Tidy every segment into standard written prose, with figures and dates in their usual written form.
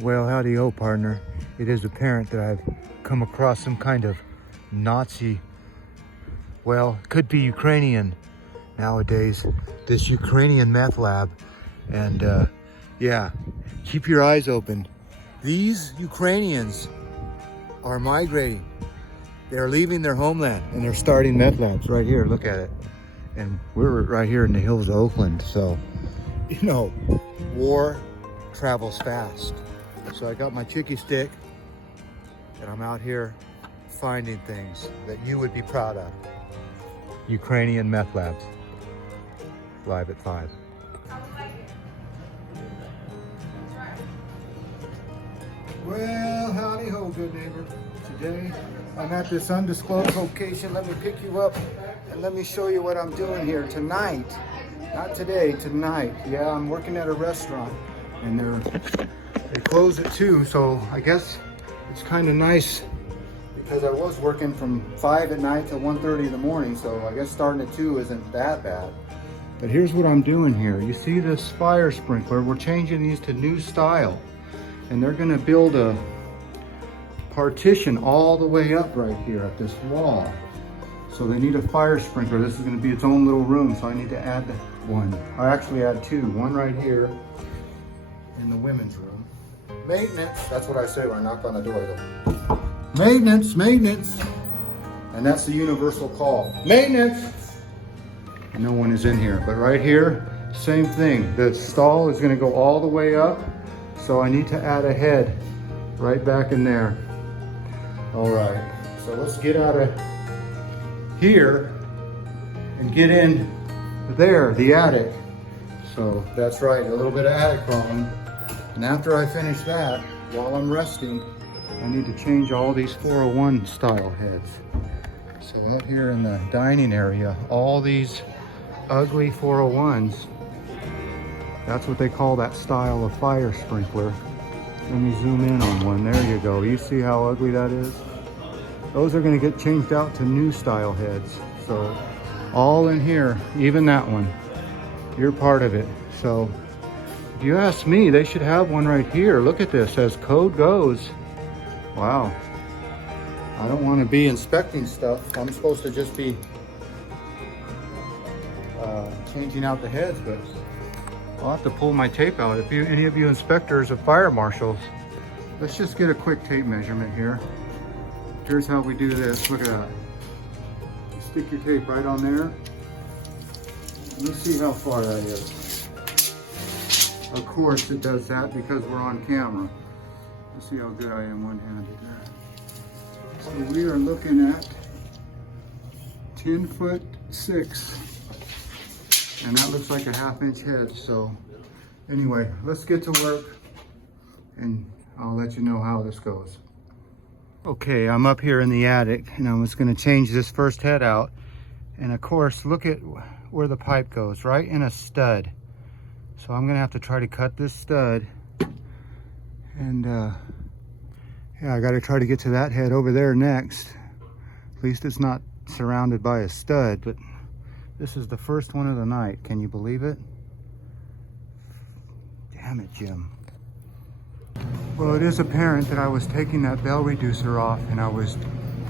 Well, howdy-ho, partner. It is apparent that I've come across some kind of Nazi, well, could be Ukrainian nowadays, this Ukrainian meth lab. And yeah, keep your eyes open. These Ukrainians are migrating. They're leaving their homeland and they're starting meth labs right here. Look at it. And we're right here in the hills of Oakland. So, you know, war travels fast. So I got my chicky stick and I'm out here finding things that you would be proud of. Ukrainian meth labs, live at 5. Well, howdy ho, good neighbor. Today I'm at this undisclosed location. Let me pick you up and let me show you what I'm doing here tonight. Not today, tonight. Yeah, I'm working at a restaurant and they close at 2, so I guess it's kind of nice because I was working from 5 at night till 1:30 in the morning, so I guess starting at 2 isn't that bad. But here's what I'm doing here. You see this fire sprinkler? We're changing these to new style, and they're gonna build a partition all the way up right here at this wall. So they need a fire sprinkler. This is gonna be its own little room, so I need to add one. I actually add 2, one right here in the women's room. Maintenance, that's what I say when I knock on the door though. Maintenance, maintenance. And that's the universal call. Maintenance! No one is in here, but right here, same thing. The stall is gonna go all the way up, so I need to add a head right back in there. All right, so let's get out of here and get in there, the attic. So that's right, a little bit of attic crawling. And after I finish that, while I'm resting, I need to change all these 401 style heads. So out here in the dining area, all these ugly 401s, that's what they call that style of fire sprinkler. Let me zoom in on one, there you go. You see how ugly that is? Those are gonna get changed out to new style heads. So all in here, even that one, you're part of it. So if you ask me, they should have one right here. Look at this, as code goes. Wow. I don't want to be inspecting stuff. I'm supposed to just be changing out the heads, but I'll have to pull my tape out. If any of you inspectors of fire marshals, let's just get a quick tape measurement here. Here's how we do this. Look at that. You stick your tape right on there. Let's see how far that is. Of course it does that because we're on camera. Let's see how good I am one-handed there. So we are looking at 10'6", and that looks like a 1/2-inch head. So anyway, let's get to work and I'll let you know how this goes. Okay, I'm up here in the attic and I was gonna change this first head out. And of course, look at where the pipe goes, right in a stud. So I'm gonna have to try to cut this stud. And yeah, I gotta try to get to that head over there next. At least it's not surrounded by a stud, but this is the first one of the night. Can you believe it? Damn it, Jim. Well, it is apparent that I was taking that bell reducer off and I was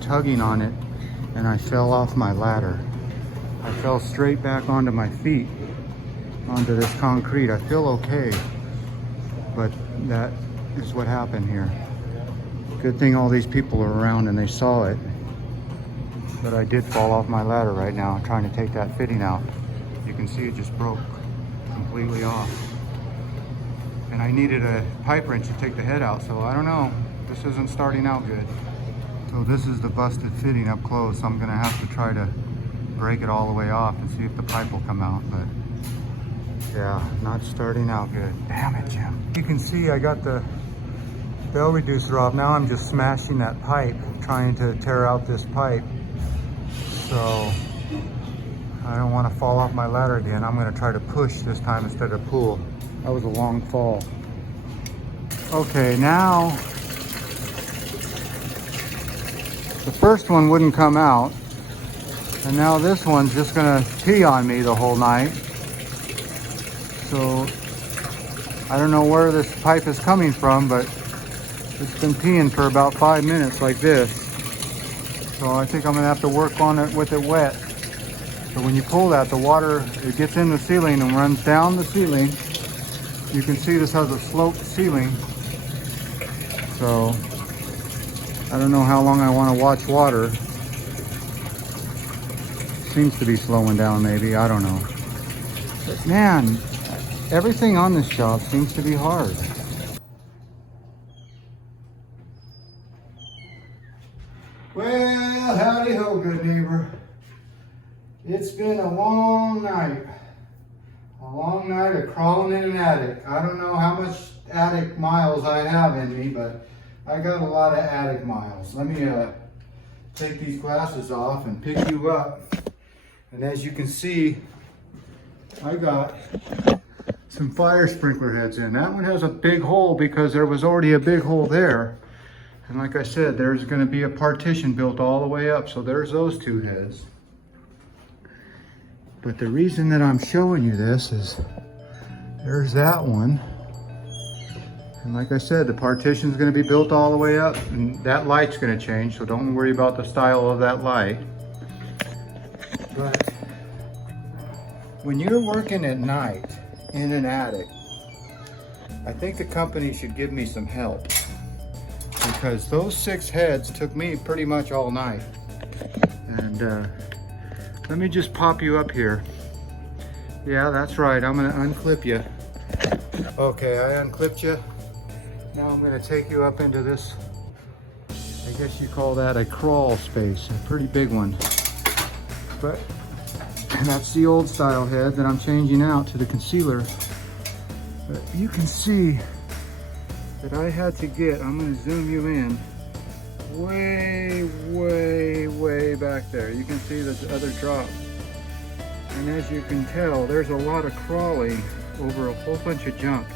tugging on it and I fell off my ladder. I fell straight back onto my feet, onto this concrete. I feel okay, but that is what happened here. Good thing all these people are around and they saw it. But I did fall off my ladder right now trying to take that fitting out. You can see it just broke completely off. And I needed a pipe wrench to take the head out, so I don't know. This isn't starting out good. So this is the busted fitting up close. I'm gonna have to try to break it all the way off and see if the pipe will come out, but yeah, not starting out good. Damn it, Jim. You can see I got the bell reducer off. Now I'm just smashing that pipe, trying to tear out this pipe. So I don't want to fall off my ladder again. I'm going to try to push this time instead of pull. That was a long fall. Okay, now the first one wouldn't come out. And now this one's just gonna pee on me the whole night. So I don't know where this pipe is coming from, but it's been peeing for about 5 minutes like this. So I think I'm gonna have to work on it with it wet. So when you pull that, the water, it gets in the ceiling and runs down the ceiling. You can see this has a sloped ceiling. So I don't know how long I want to watch water. Seems to be slowing down maybe, I don't know. But man, everything on this job seems to be hard. Well, howdy ho, good neighbor. It's been a long night. A long night of crawling in an attic. I don't know how much attic miles I have in me, but I got a lot of attic miles. Let me take these glasses off and pick you up. And as you can see, I got some fire sprinkler heads in. That one has a big hole because there was already a big hole there. And like I said, there's going to be a partition built all the way up. So there's those two heads. But the reason that I'm showing you this is there's that one. And like I said, the partition's going to be built all the way up, and that light's going to change. So don't worry about the style of that light. But when you're working at night in an attic, I think the company should give me some help, because those 6 heads took me pretty much all night. And let me just pop you up here. Yeah, that's right, I'm gonna unclip you. Okay, I unclipped you. Now I'm gonna take you up into this, I guess you call that a crawl space, a pretty big one. But that's the old style head that I'm changing out to the concealer. But you can see that I had to get, I'm gonna zoom you in, way back there. You can see the other drop. And as you can tell, there's a lot of crawling over a whole bunch of junk.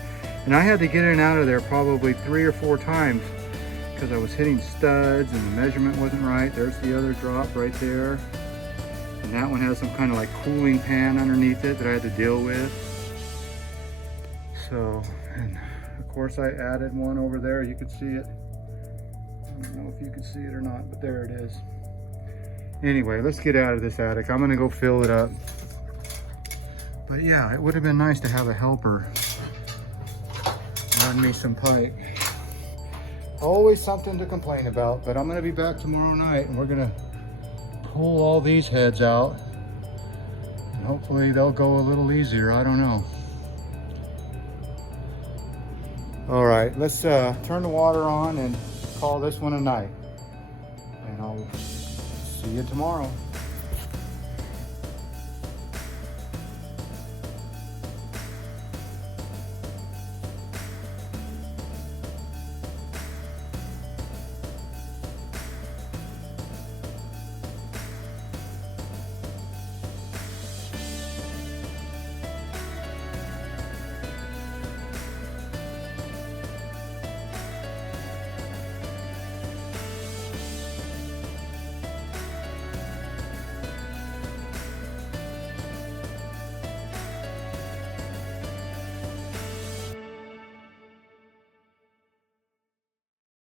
And I had to get in and out of there probably 3 or 4 times because I was hitting studs and the measurement wasn't right. There's the other drop right there. And that one has some kind of like cooling pan underneath it that I had to deal with. So, and of course I added one over there. You could see it. I don't know if you can see it or not, but there it is. Anyway, let's get out of this attic. I'm gonna go fill it up. But yeah, it would have been nice to have a helper run me some pipe. Always something to complain about, but I'm gonna be back tomorrow night and we're gonna pull all these heads out. And hopefully they'll go a little easier, I don't know. All right, let's turn the water on and call this one a night. And I'll see you tomorrow.